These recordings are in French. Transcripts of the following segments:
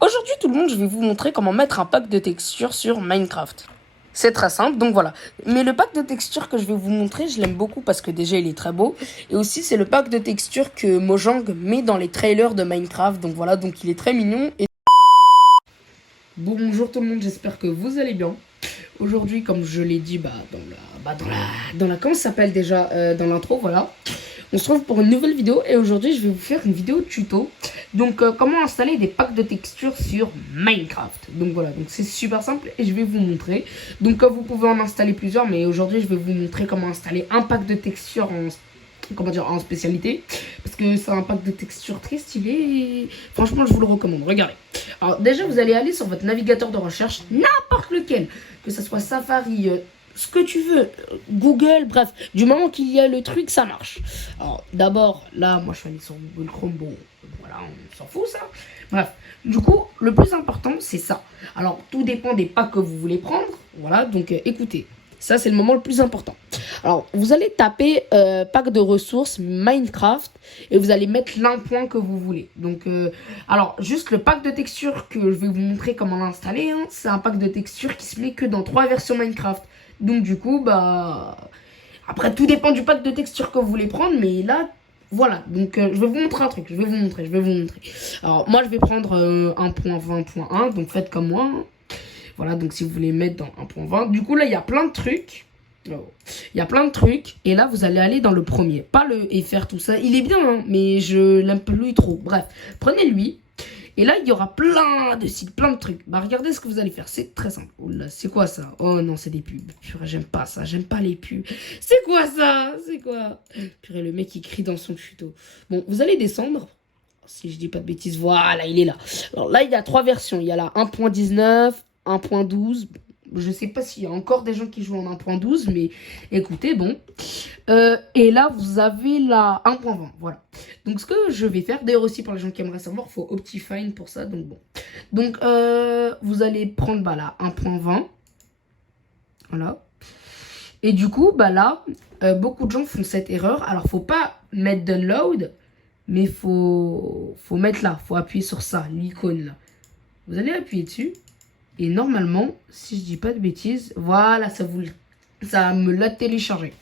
Aujourd'hui tout le monde, je vais vous montrer comment mettre un pack de textures sur Minecraft. C'est très simple, donc voilà. Mais le pack de textures que je vais vous montrer, je l'aime beaucoup parce que déjà il est très beau. Et aussi c'est le pack de textures que Mojang met dans les trailers de Minecraft. Donc voilà, donc il est très mignon. Bonjour tout le monde, j'espère que vous allez bien. Aujourd'hui, comme je l'ai dit dans la comment ça s'appelle déjà dans l'intro, voilà. On se retrouve pour une nouvelle vidéo et aujourd'hui je vais vous faire une vidéo tuto. Donc comment installer des packs de textures sur Minecraft. Donc voilà, donc c'est super simple et je vais vous montrer. Donc vous pouvez en installer plusieurs, mais aujourd'hui je vais vous montrer comment installer un pack de textures en spécialité, parce que c'est un pack de textures très stylé et franchement je vous le recommande. Regardez, alors déjà vous allez aller sur votre navigateur de recherche, n'importe lequel, que ce soit Safari, ce que tu veux, Google, bref, du moment qu'il y a le truc, ça marche. Alors d'abord, là, moi je suis allé sur Google Chrome, bon, voilà, on s'en fout ça. Bref, du coup, le plus important, c'est ça. Alors, tout dépend des packs que vous voulez prendre, voilà, donc écoutez, ça c'est le moment le plus important. Alors, vous allez taper pack de ressources Minecraft et vous allez mettre l'emploi que vous voulez. Donc, alors, juste le pack de textures que je vais vous montrer comment l'installer, hein, c'est un pack de textures qui se met que dans 3 versions Minecraft. Donc du coup, après tout dépend du pack de texture que vous voulez prendre, mais là, voilà. Donc je vais vous montrer un truc, je vais vous montrer. Alors moi, je vais prendre 1.20.1, donc faites comme moi. Hein. Voilà, donc si vous voulez mettre dans 1.20, du coup là, il y a plein de trucs. Il y a plein de trucs, et là, vous allez aller dans le premier. Pas le FR, tout ça, il est bien, hein, mais je l'aime plus trop. Bref, prenez lui. Et là, il y aura plein de sites, plein de trucs. Regardez ce que vous allez faire. C'est très simple. Oh là, c'est quoi ça? Oh non, c'est des pubs. Purée, j'aime pas ça. J'aime pas les pubs. C'est quoi ça? C'est quoi? Purée, le mec, il crie dans son tuto. Bon, vous allez descendre. Si je dis pas de bêtises, voilà, il est là. Alors là, il y a 3 versions. Il y a la 1.19, 1.12. Je sais pas s'il y a encore des gens qui jouent en 1.12, mais écoutez, bon. Et là, vous avez la 1.20, voilà. Donc, ce que je vais faire, d'ailleurs aussi pour les gens qui aimeraient savoir, il faut Optifine pour ça, donc bon. Donc, vous allez prendre la 1.20, voilà. Et du coup, là, beaucoup de gens font cette erreur. Alors, faut pas mettre download, mais faut mettre là, faut appuyer sur ça, l'icône là. Vous allez appuyer dessus. Et normalement, si je dis pas de bêtises, voilà, ça me l'a téléchargé.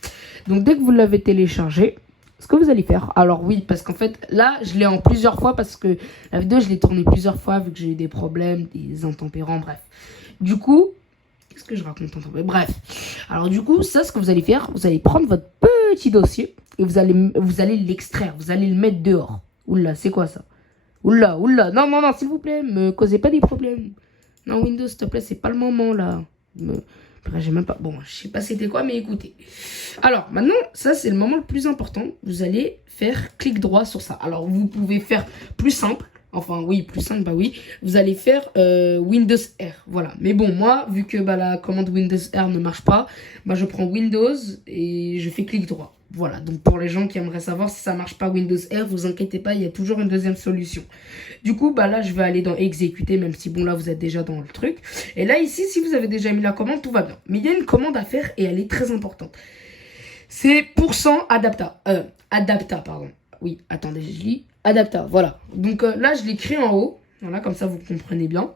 Donc, dès que vous l'avez téléchargé, ce que vous allez faire, alors oui, parce qu'en fait, là, je l'ai en plusieurs fois, parce que la vidéo, je l'ai tournée plusieurs fois, vu que j'ai eu des problèmes, des intempérants, bref. Du coup, qu'est-ce que je raconte? Bref. Alors, du coup, ça, ce que vous allez faire, vous allez prendre votre petit dossier, et vous allez l'extraire, vous allez le mettre dehors. Oula, c'est quoi ça? Oula, non, s'il vous plaît, me causez pas des problèmes. Non, Windows, s'il te plaît, c'est pas le moment, là. J'ai même pas... Bon, je sais pas c'était quoi, mais écoutez. Alors, maintenant, ça, c'est le moment le plus important. Vous allez faire clic droit sur ça. Alors, vous pouvez faire plus simple. Enfin, oui, plus simple, bah oui. Vous allez faire Windows R, voilà. Mais bon, moi, vu que la commande Windows R ne marche pas, je prends Windows et je fais clic droit. Voilà, donc pour les gens qui aimeraient savoir si ça marche pas Windows R, vous inquiétez pas, il y a toujours une deuxième solution. Du coup, là, je vais aller dans exécuter, même si, bon, là, vous êtes déjà dans le truc. Et là, ici, si vous avez déjà mis la commande, tout va bien. Mais il y a une commande à faire et elle est très importante. C'est %adapta. Adapta, pardon. Oui, attendez, je lis. Adapta, voilà. Donc là, je l'écris en haut. Voilà, comme ça, vous comprenez bien.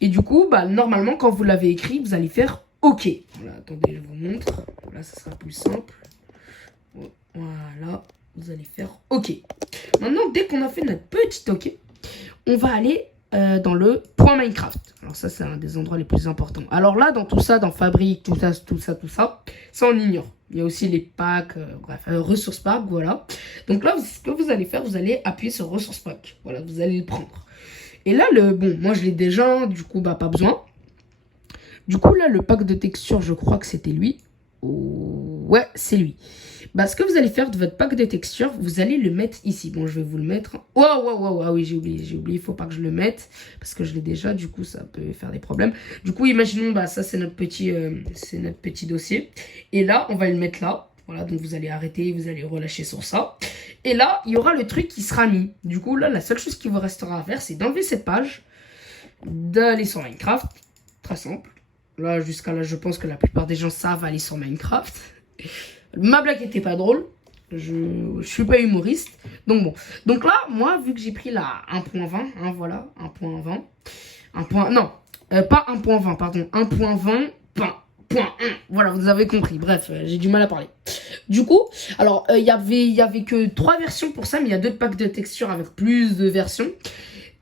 Et du coup, normalement, quand vous l'avez écrit, vous allez faire OK. Voilà, attendez, je vous montre. Là, ça sera plus simple. Voilà, vous allez faire OK. Maintenant, dès qu'on a fait notre petit OK, on va aller dans le point Minecraft. Alors ça, c'est un des endroits les plus importants. Alors là, dans tout ça, dans Fabrique, tout ça, ça on ignore. Il y a aussi les packs, ressources pack, voilà. Donc là, ce que vous allez faire, vous allez appuyer sur ressources pack. Voilà, vous allez le prendre. Et là, moi je l'ai déjà, du coup, pas besoin. Du coup, là, le pack de texture, je crois que c'était lui. Ouais, c'est lui. Ce que vous allez faire de votre pack de texture, vous allez le mettre ici. Bon, je vais vous le mettre. Wow, ah oui, j'ai oublié. Il faut pas que je le mette parce que je l'ai déjà. Du coup, ça peut faire des problèmes. Du coup, imaginons, ça, c'est notre petit dossier. Et là, on va le mettre là. Voilà, donc vous allez arrêter, vous allez relâcher sur ça. Et là, il y aura le truc qui sera mis. Du coup, là, la seule chose qui vous restera à faire, c'est d'enlever cette page, d'aller sur Minecraft. Très simple. Là, jusqu'à là, je pense que la plupart des gens savent aller sur Minecraft. Ma blague n'était pas drôle. Je suis pas humoriste. Donc bon. Donc là, moi, vu que j'ai pris la 1.20, hein, voilà, 1.20. Non, pas 1.20, pardon. 1.20, point 1. Voilà, vous avez compris. Bref, j'ai du mal à parler. Du coup, alors, il y avait que 3 versions pour ça, mais il y a 2 packs de textures avec plus de versions.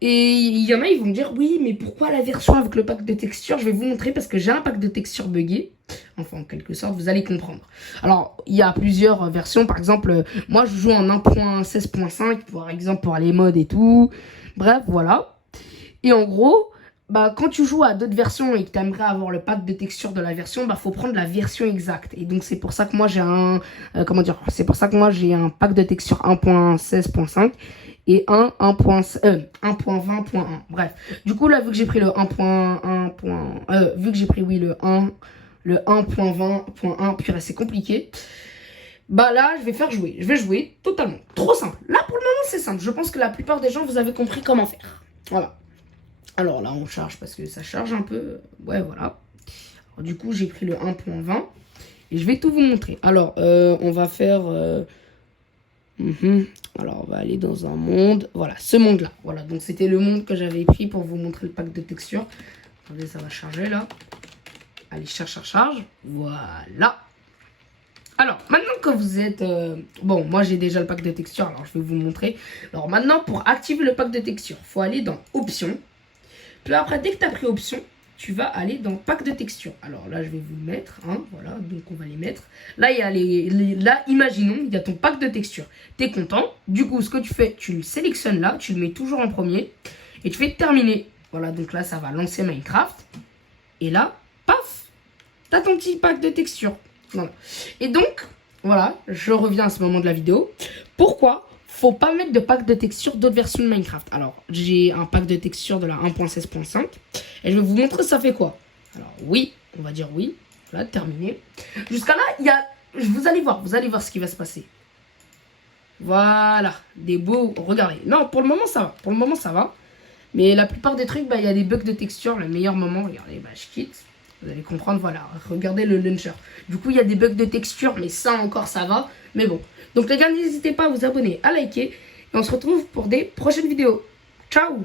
Et il y en a, ils vont me dire, oui, mais pourquoi la version avec le pack de texture? Je vais vous montrer parce que j'ai un pack de texture buggé. Enfin, en quelque sorte, vous allez comprendre. Alors, il y a plusieurs versions. Par exemple, moi, je joue en 1.16.5, par exemple, pour les modes et tout. Bref, voilà. Et en gros, bah, quand tu joues à d'autres versions et que tu aimerais avoir le pack de texture de la version, bah, faut prendre la version exacte. Et donc, c'est pour ça que moi, j'ai un... c'est pour ça que moi, j'ai un pack de texture 1.16.5 et 1.20.1. Bref. Du coup, là, vu que j'ai pris le 1.1. Vu que j'ai pris, oui, le 1.20.1, puis c'est compliqué. Bah là, je vais faire jouer. Je vais jouer totalement. Trop simple. Là, pour le moment, c'est simple. Je pense que la plupart des gens, vous avez compris comment faire. Voilà. Alors là, on charge parce que ça charge un peu. Ouais, voilà. Alors, du coup, j'ai pris le 1.20 et je vais tout vous montrer. Alors, on va faire... Alors, on va aller dans un monde. Voilà, ce monde-là. Voilà, donc c'était le monde que j'avais pris pour vous montrer le pack de texture. Attendez, ça va charger là. Allez, charge. Voilà. Alors, maintenant que vous êtes... Bon, moi j'ai déjà le pack de texture, alors je vais vous montrer. Alors maintenant, pour activer le pack de texture, il faut aller dans Options. Puis après, dès que tu as pris Options, tu vas aller dans Pack de texture. Alors là, je vais vous le mettre. Hein, voilà, donc on va les mettre. Là, il y a là, imaginons, il y a ton pack de texture. Tu es content. Du coup, ce que tu fais, tu le sélectionnes là, tu le mets toujours en premier. Et tu fais terminer. Voilà, donc là, ça va lancer Minecraft. Et là, paf, tu as ton petit pack de texture. Voilà. Et donc, voilà, je reviens à ce moment de la vidéo. Pourquoi faut pas mettre de pack de texture d'autres versions de Minecraft? Alors, j'ai un pack de texture de la 1.16.5 et je vais vous montrer ça fait quoi. Alors, oui, on va dire oui. Voilà, terminé. Jusqu'à là, il y a... Vous allez voir ce qui va se passer. Voilà, des beaux... Regardez. Non, pour le moment, ça va. Pour le moment, ça va. Mais la plupart des trucs, bah, il y a des bugs de texture. Le meilleur moment, regardez, bah, je quitte. Vous allez comprendre, voilà, regardez le launcher. Du coup, il y a des bugs de texture, mais ça encore, ça va. Mais bon. Donc les gars, n'hésitez pas à vous abonner, à liker. Et on se retrouve pour des prochaines vidéos. Ciao!